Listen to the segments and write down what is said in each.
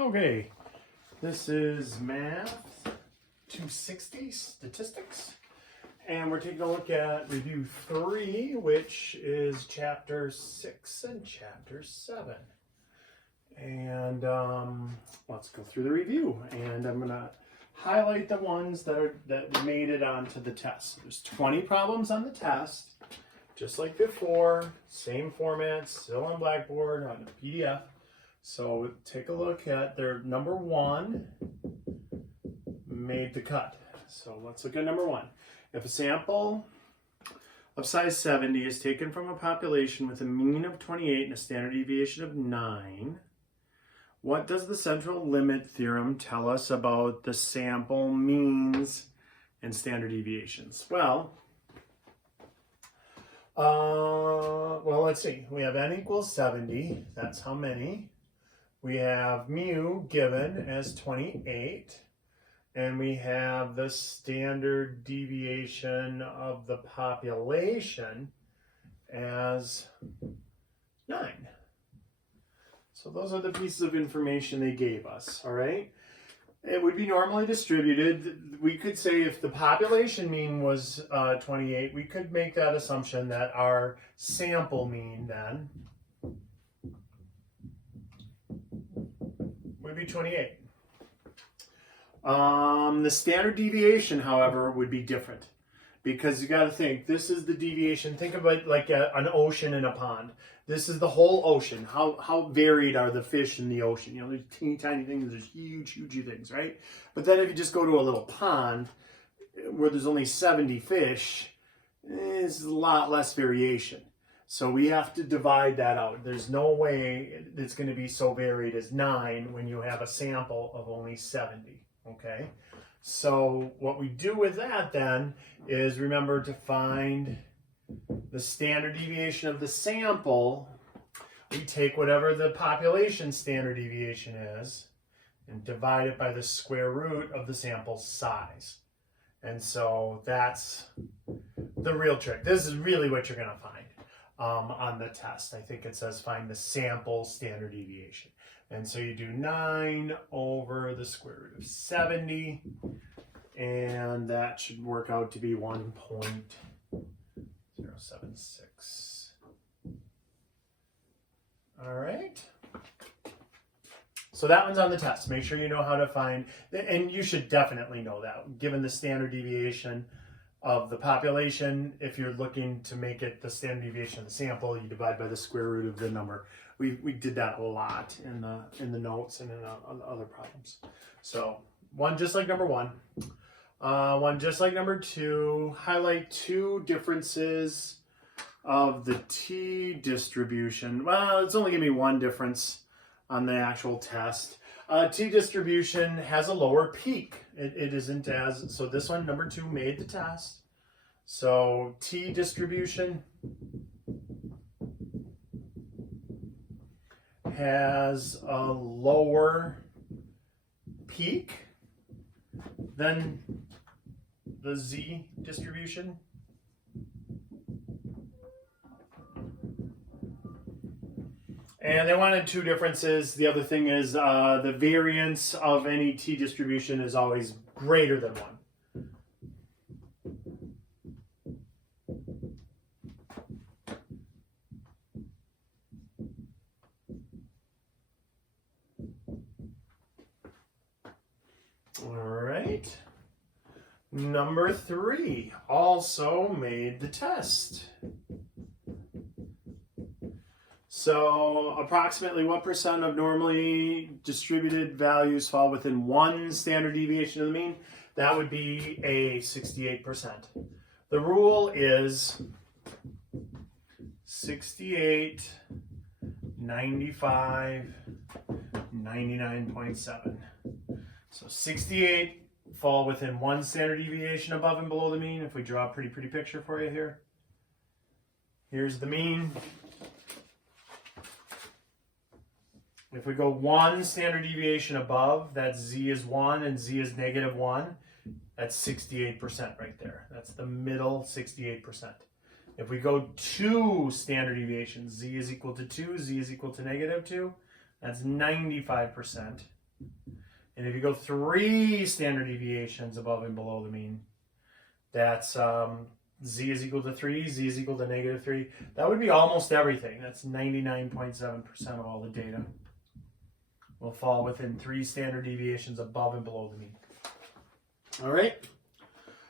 Okay, this is Math 260 Statistics, and we're taking a look at Review 3, which is Chapter 6 and Chapter 7. And let's go through the review, and I'm going to highlight the ones that made it onto the test. There's 20 problems on the test, just like before, same format, still on Blackboard, on the PDF. So take a look at their number 1 made the cut. So let's look at number 1. If a sample of size 70 is taken from a population with a mean of 28 and a standard deviation of 9, what does the central limit theorem tell us about the sample means and standard deviations? Well, let's see. We have n equals 70. That's how many. We have mu given as 28, and we have the standard deviation of the population as 9. So those are the pieces of information they gave us, all right? It would be normally distributed. We could say if the population mean was 28, we could make that assumption that our sample mean then would be 28. The standard deviation, however, would be different, because you got to think, this is the deviation. Think of it like an ocean and a pond. This is the whole ocean. How varied are the fish in the ocean? You know, there's teeny tiny things, there's huge things, right? But then if you just go to a little pond where there's only 70 fish, there's a lot less variation. So we have to divide that out. There's no way it's going to be so varied as 9 when you have a sample of only 70, okay? So what we do with that then is remember to find the standard deviation of the sample. We take whatever the population standard deviation is and divide it by the square root of the sample size. And so that's the real trick. This is really what you're going to find. On the test, I think it says find the sample standard deviation. And so you do 9 over the square root of 70, and that should work out to be 1.076. All right. So that one's on the test. Make sure you know how to find, and you should definitely know that, given the standard deviation of the population. If you're looking to make it the standard deviation of the sample, you divide by the square root of the number. We did that a lot in the notes and in other problems. So one just like number 1, one just like number 2. Highlight 2 differences of the t distribution. Well, it's only gonna be 1 difference on the actual test. T distribution has a lower peak. It isn't as, so this one, number 2, made the test. So T distribution has a lower peak than the Z distribution. And they wanted 2 differences. The other thing is the variance of any t distribution is always greater than 1. All right. Number 3 also made the test. So approximately what percent of normally distributed values fall within 1 standard deviation of the mean? That would be a 68%. The rule is 68, 95, 99.7. So 68 fall within 1 standard deviation above and below the mean. If we draw a pretty picture for you here. Here's the mean. If we go 1 standard deviation above, that's Z is 1 and Z is -1, that's 68% right there. That's the middle 68%. If we go 2 standard deviations, Z is equal to 2, Z is equal to -2, that's 95%. And if you go 3 standard deviations above and below the mean, that's z is equal to 3, z is equal to negative 3. That would be almost everything. That's 99.7% of all the data will fall within 3 standard deviations above and below the mean. All right.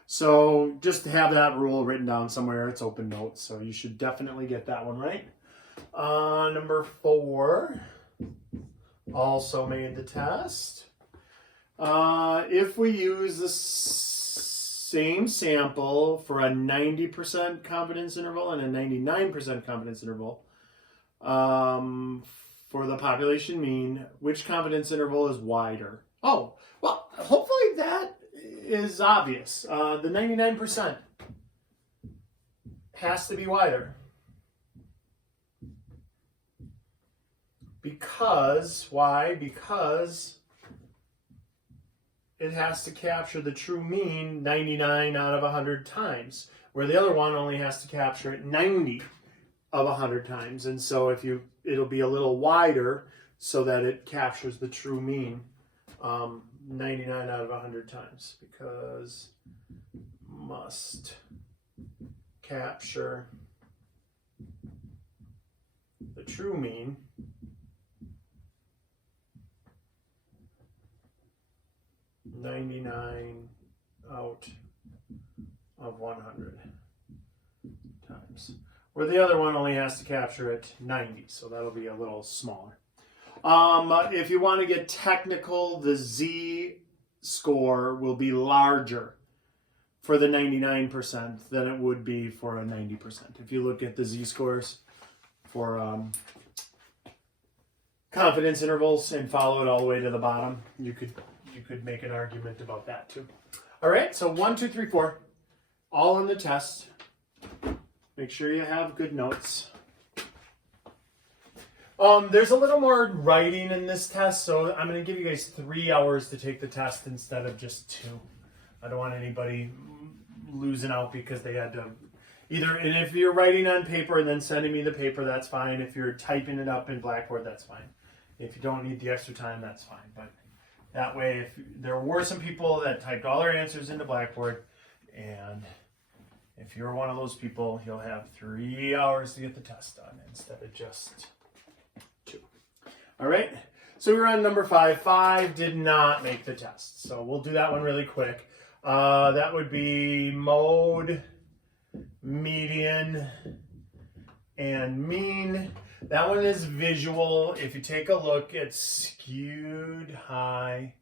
So just to have that rule written down somewhere, it's open notes. So you should definitely get that one right. Number 4 also made the test. If we use the same sample for a 90% confidence interval and a 99% confidence interval for the population mean, which confidence interval is wider? Oh, well, hopefully that is obvious. The 99% has to be wider. Because, why? Because it has to capture the true mean 99 out of 100 times, where the other one only has to capture it 90 of 100 times. And so it'll be a little wider so that it captures the true mean 99 out of 100 times, because must capture the true mean 99 out of 100 times, where the other one only has to capture it 90, so that'll be a little smaller. If you want to get technical, the z-score will be larger for the 99% than it would be for a 90%. If you look at the z-scores for confidence intervals and follow it all the way to the bottom, you could make an argument about that too. All right, so 1, 2, 3, 4, all in the test. Make sure you have good notes. There's a little more writing in this test, so I'm going to give you guys 3 hours to take the test instead of just 2. I don't want anybody losing out because they had to either, and if you're writing on paper and then sending me the paper, that's fine. If you're typing it up in Blackboard, that's fine. If you don't need the extra time, that's fine. But that way, if there were some people that typed all their answers into Blackboard, and if you're one of those people, you'll have 3 hours to get the test done instead of just 2. All right, so we're on number 5. 5 did not make the test, so we'll do that one really quick. That would be mode, median, and mean. That one is visual. If you take a look, it's skewed high.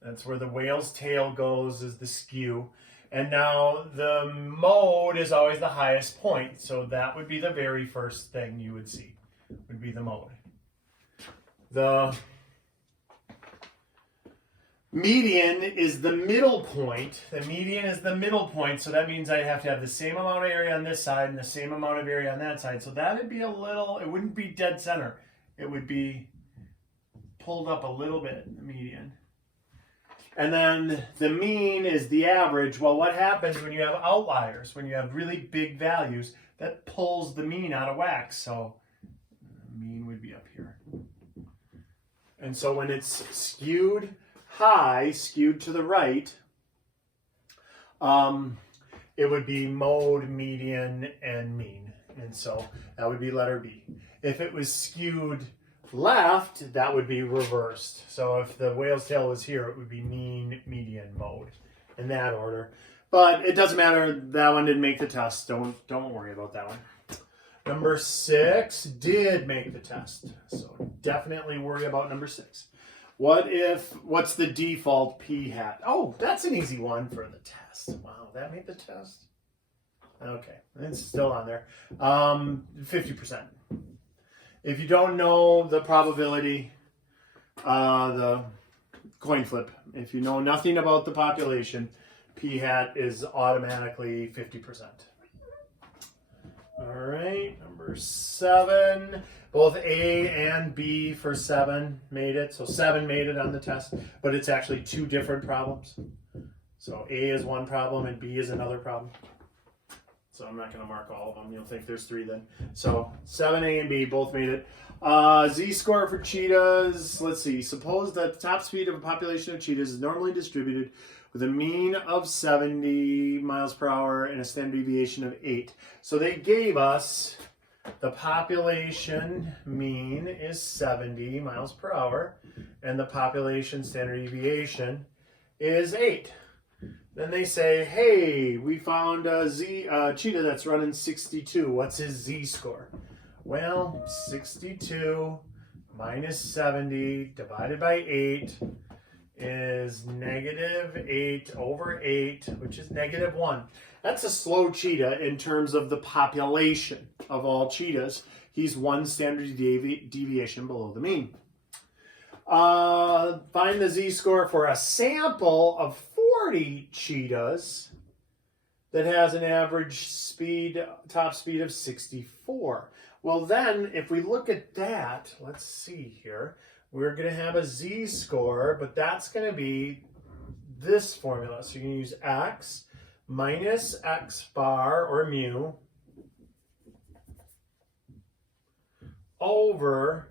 That's where the whale's tail goes, is the skew. And now the mode is always the highest point. So that would be the very first thing you would see, would be the mode. The median is the middle point. The median is the middle point, so that means I have to have the same amount of area on this side and the same amount of area on that side. So that would be a little, it wouldn't be dead center. It would be pulled up a little bit, the median. And then the mean is the average. Well, what happens when you have outliers, when you have really big values, that pulls the mean out of whack. So the mean would be up here. And so when it's skewed high, skewed to the right, it would be mode, median, and mean. And so that would be letter B. If it was skewed left, that would be reversed. So if the whale's tail was here, it would be mean, median, mode in that order. But it doesn't matter. That one didn't make the test. Don't worry about that one. Number 6 did make the test. So definitely worry about number 6. What's the default p hat? Oh, that's an easy one for the test. Wow, that made the test? Okay, it's still on there. 50%. If you don't know the probability, the coin flip, if you know nothing about the population, p hat is automatically 50%. All right, number 7. Both A and B for 7 made it. So 7 made it on the test, but it's actually 2 different problems. So A is one problem and B is another problem. So I'm not going to mark all of them. You'll think there's 3 then. So 7A and B both made it. Z-score for cheetahs. Let's see. Suppose that the top speed of a population of cheetahs is normally distributed with a mean of 70 miles per hour and a standard deviation of 8. So they gave us the population mean is 70 miles per hour and the population standard deviation is 8. Then they say, hey, we found a cheetah that's running 62. What's his Z-score? Well, 62 minus 70 divided by 8 is negative 8 over 8, which is negative 1. That's a slow cheetah in terms of the population of all cheetahs. He's 1 standard deviation below the mean. Find the Z-score for a sample of 40 cheetahs that has an average top speed of 64. Well then, if we look at that, let's see here, we're going to have a Z-score, but that's going to be this formula. So you can use X minus X bar, or mu, over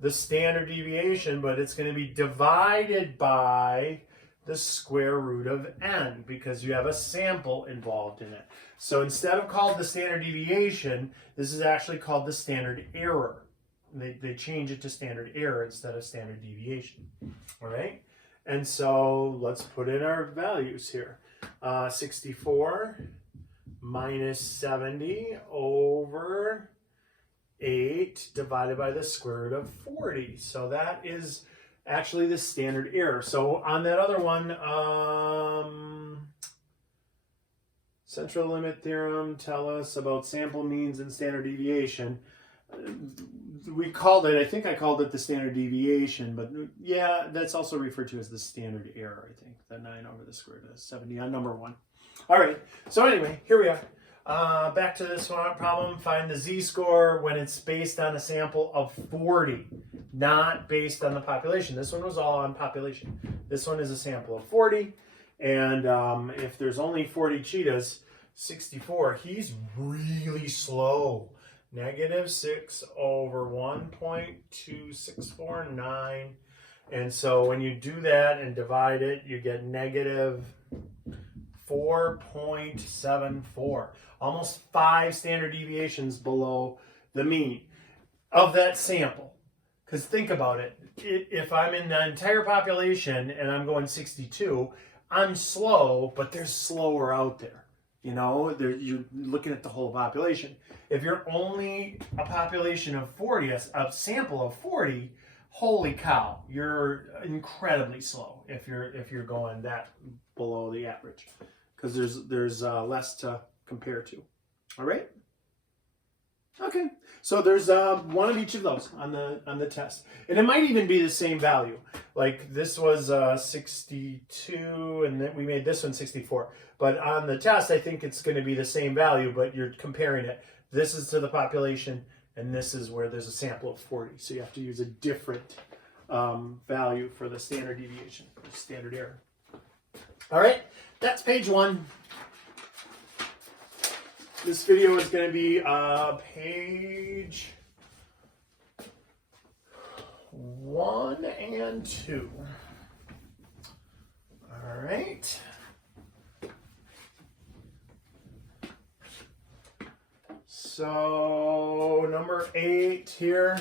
the standard deviation, but it's going to be divided by the square root of n, because you have a sample involved in it. So instead of called the standard deviation, this is actually called the standard error. They change it to standard error instead of standard deviation. All right? And so let's put in our values here. 64 minus 70 over 8 divided by the square root of 40. So that is actually the standard error. So on that other one, central limit theorem, tell us about sample means and standard deviation. We called it, I think I called it the standard deviation, but yeah, that's also referred to as the standard error, I think. The 9 over the square root of 70 on number 1. All right, so anyway, here we are. Back to this one problem. Find the Z-score when it's based on a sample of 40, not based on the population. This one was all on population. This one is a sample of 40, and if there's only 40 cheetahs, 64, he's really slow. Negative 6 over 1.2649. And so when you do that and divide it, you get negative 4.74. Almost 5 standard deviations below the mean of that sample. Because think about it. If I'm in the entire population and I'm going 62, I'm slow, but they're slower out there. You know, you're looking at the whole population. If you're only a population of 40, a sample of 40, holy cow, you're incredibly slow if you're going that below the average, because there's less to compare to. All right. Okay, so there's one of each of those on the test, and it might even be the same value. Like this was 62, and then we made this one 64. But on the test, I think it's going to be the same value, but you're comparing it. This is to the population, and this is where there's a sample of 40. So you have to use a different value for the standard deviation, or standard error. All right, that's page 1. This video is going to be page 1 and 2. All right. So number 8 here.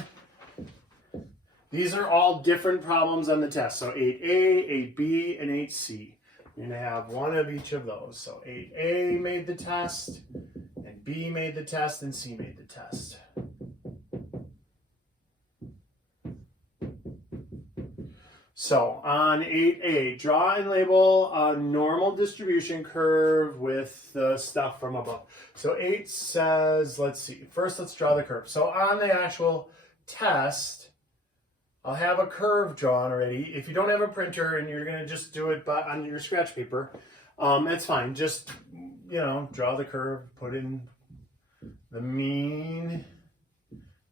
These are all different problems on the test. So 8A, 8B, and 8C. You're going to have one of each of those. So 8A made the test, and B made the test, and C made the test. So on 8A, draw and label a normal distribution curve with the stuff from above. So 8 says, let's see, first let's draw the curve. So on the actual test, I'll have a curve drawn already. If you don't have a printer and you're going to just do it on your scratch paper, that's fine. Just, you know, draw the curve, put in the mean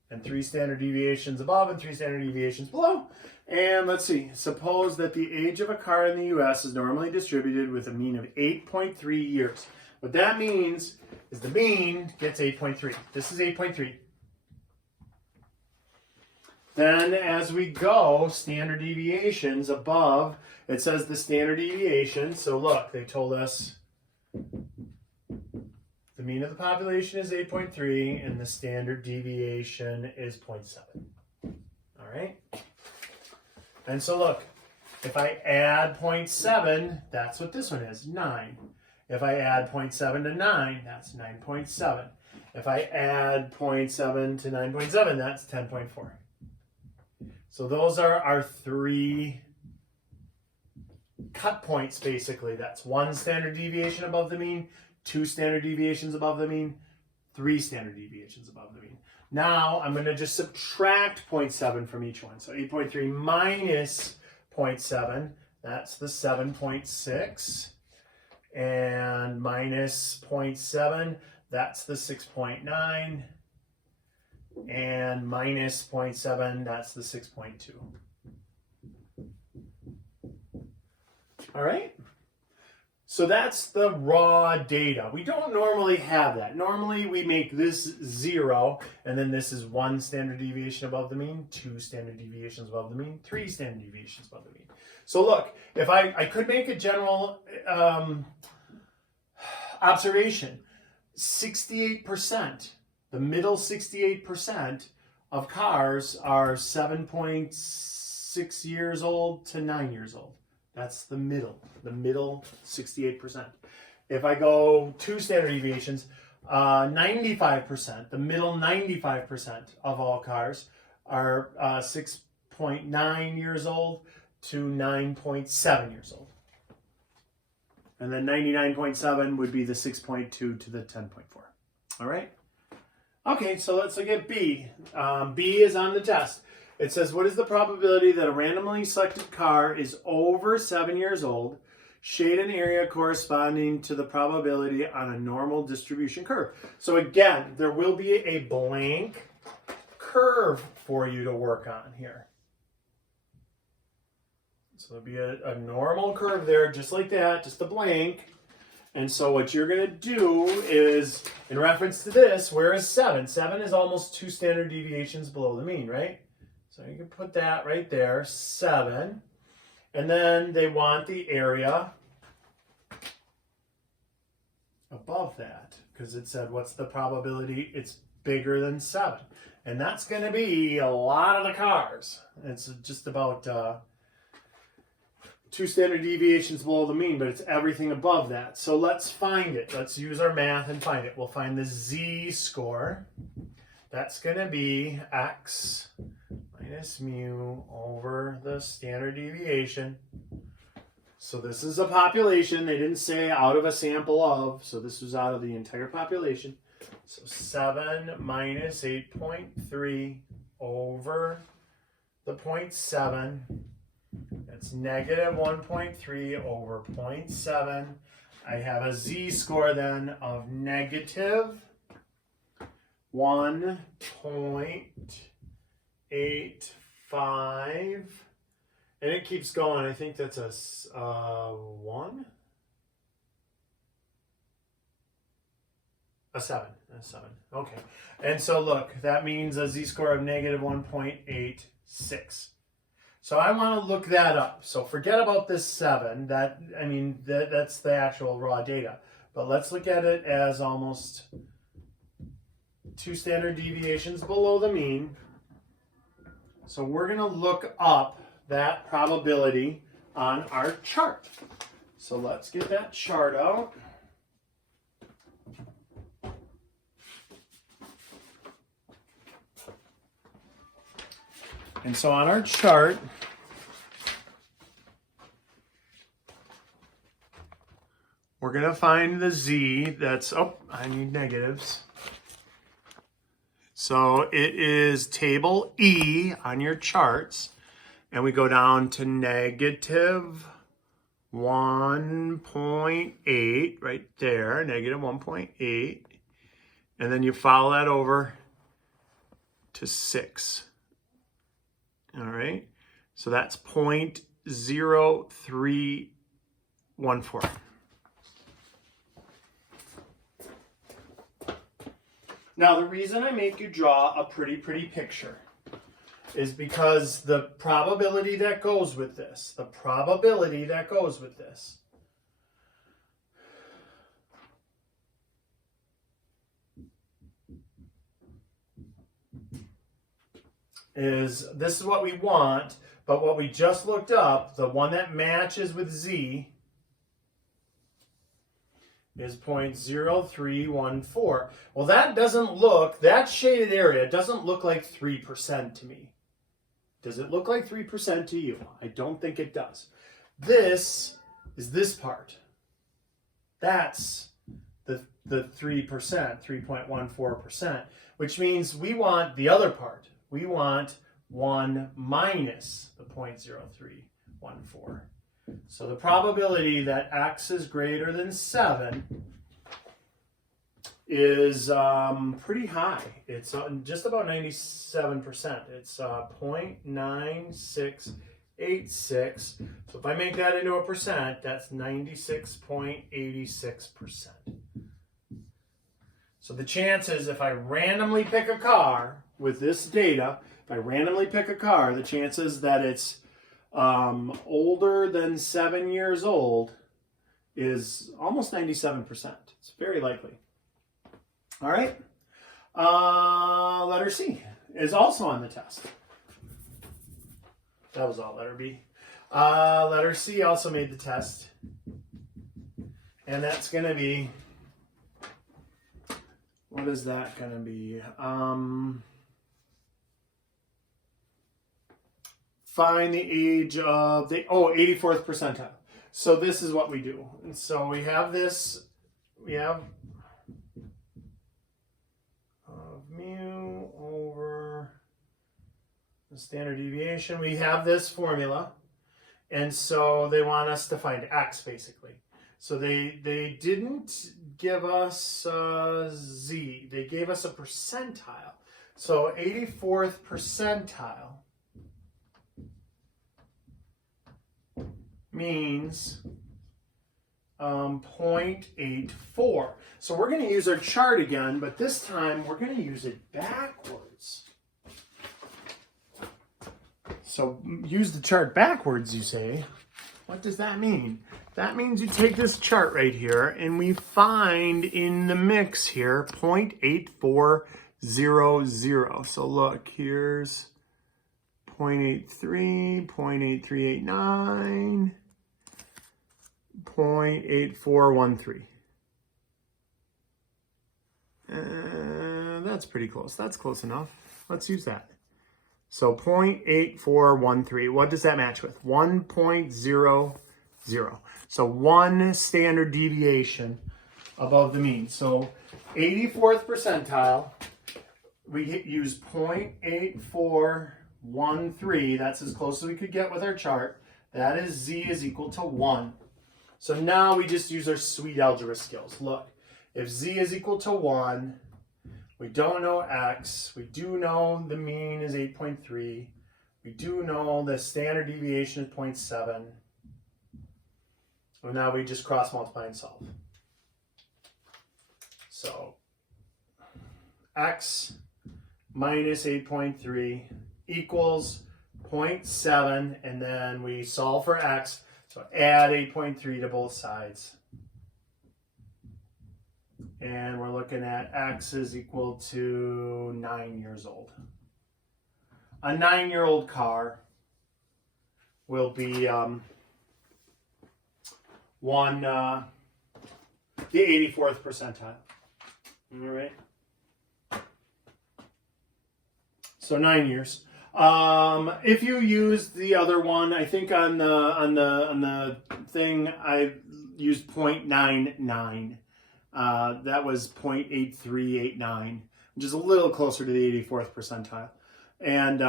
and 3 standard deviations above and 3 standard deviations below. And let's see, suppose that the age of a car in the US is normally distributed with a mean of 8.3 years. What that means is the mean gets 8.3. This is 8.3. Then as we go, standard deviations above, it says the standard deviation. So look, they told us the mean of the population is 8.3 and the standard deviation is 0.7. All right? And so look, if I add 0.7, that's what this one is, 9. If I add 0.7 to 9, that's 9.7. If I add 0.7 to 9.7, that's 10.4. So those are our 3 cut points, basically. That's 1 standard deviation above the mean, 2 standard deviations above the mean, 3 standard deviations above the mean. Now I'm going to just subtract 0.7 from each one. So 8.3 minus 0.7, that's the 7.6. And minus 0.7, that's the 6.9. And minus 0.7, that's the 6.2. All right? So that's the raw data. We don't normally have that. Normally we make this 0, and then this is 1 standard deviation above the mean, 2 standard deviations above the mean, 3 standard deviations above the mean. So look, if I could make a general observation, 68%, the middle 68% of cars are 7.6 years old to 9 years old. That's the middle 68%. If I go 2 standard deviations, 95%, the middle 95% of all cars are 6.9 years old to 9.7 years old. And then 99.7 would be the 6.2 to the 10.4. All right? Okay, so let's look at B. B is on the test. It says, what is the probability that a randomly selected car is over 7 years old? Shade an area corresponding to the probability on a normal distribution curve. So again, there will be a blank curve for you to work on here. So there'll be a normal curve there, just like that, just a blank. And so what you're going to do is, in reference to this, where is 7? 7 is almost 2 standard deviations below the mean, right? So you can put that right there, 7. And then they want the area above that, because it said, what's the probability it's bigger than 7? And that's going to be a lot of the cars. It's just about 2 standard deviations below the mean, but it's everything above that. So let's find it. Let's use our math and find it. We'll find the z-score. That's going to be x minus mu over the standard deviation. So this is a population. They didn't say out of a sample of, so this was out of the entire population. So 7 minus 8.3 over the 0.7. That's negative 1.3 over 0.7. I have a z-score then of negative 1.85. And it keeps going. I think that's a 1? A 7. A 7. Okay. And so look, that means a z-score of negative 1.86. So I want to look that up. So forget about this 7. That's the actual raw data. But let's look at it as almost 2 standard deviations below the mean. So we're going to look up that probability on our chart. So let's get that chart out. And so on our chart, we're going to find the z that's, I need negatives. So it is table E on your charts, and we go down to negative 1.8 right there, negative 1.8, and then you follow that over to 6. All right, so that's 0.0314. Now, the reason I make you draw a pretty picture is because the probability that goes with this, is this is what we want, but what we just looked up, the one that matches with Z is 0.0314. Well, that doesn't look, that shaded area doesn't look like 3% to me. Does it look like 3% to you? I don't think it does. This is this part. That's the 3%, 3.14%, which means we want the other part. We want 1 minus the 0.0314. So the probability that x is greater than 7 is pretty high. It's just about 97%. It's 0.9686. So if I make that into a percent, that's 96.86%. So the chances, if I randomly pick a car with this data, the chances that it's older than 7 years old is almost 97%. It's very likely. All right. Letter C is also on the test. That was all letter B. Letter C also made the test. And that's going to be, what is that going to be? Find the age of the, 84th percentile. So this is what we do. And so we have this, we have mu over the standard deviation. We have this formula. And so they want us to find x, basically. So they didn't give us z. They gave us a percentile. So 84th percentile means 0.84. So we're going to use our chart again, but this time we're going to use it backwards. So use the chart backwards, you say. What does that mean? That means you take this chart right here and we find in the mix here 0.8400. So look, here's 0.83, 0.8389, 0.8413. That's pretty close. That's close enough. Let's use that. So 0.8413. What does that match with? 1.00. So 1 standard deviation above the mean. So 84th percentile, we use 0.8413. That's as close as we could get with our chart. That is z is equal to 1. So now we just use our sweet algebra skills. Look, if z is equal to 1, we don't know x. We do know the mean is 8.3. We do know the standard deviation is 0.7. And now we just cross multiply and solve. So x minus 8.3 equals 0.7, and then we solve for x. So add 8.3 to both sides. And we're looking at x is equal to 9 years old. A 9-year-old car will be the 84th percentile. All right. So 9 years. If you use the other one, I think on the thing I used 0.99. That was 0.8389, which is a little closer to the 84th percentile. And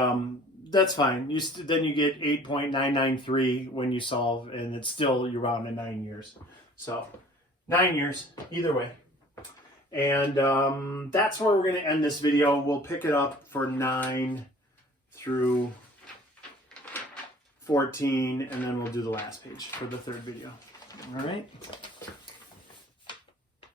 that's fine. Then you get 8.993 when you solve, and it's still, you're around in 9 years. So 9 years, either way. And that's where we're going to end this video. We'll pick it up for 9 through 14, and then we'll do the last page for the third video. All right.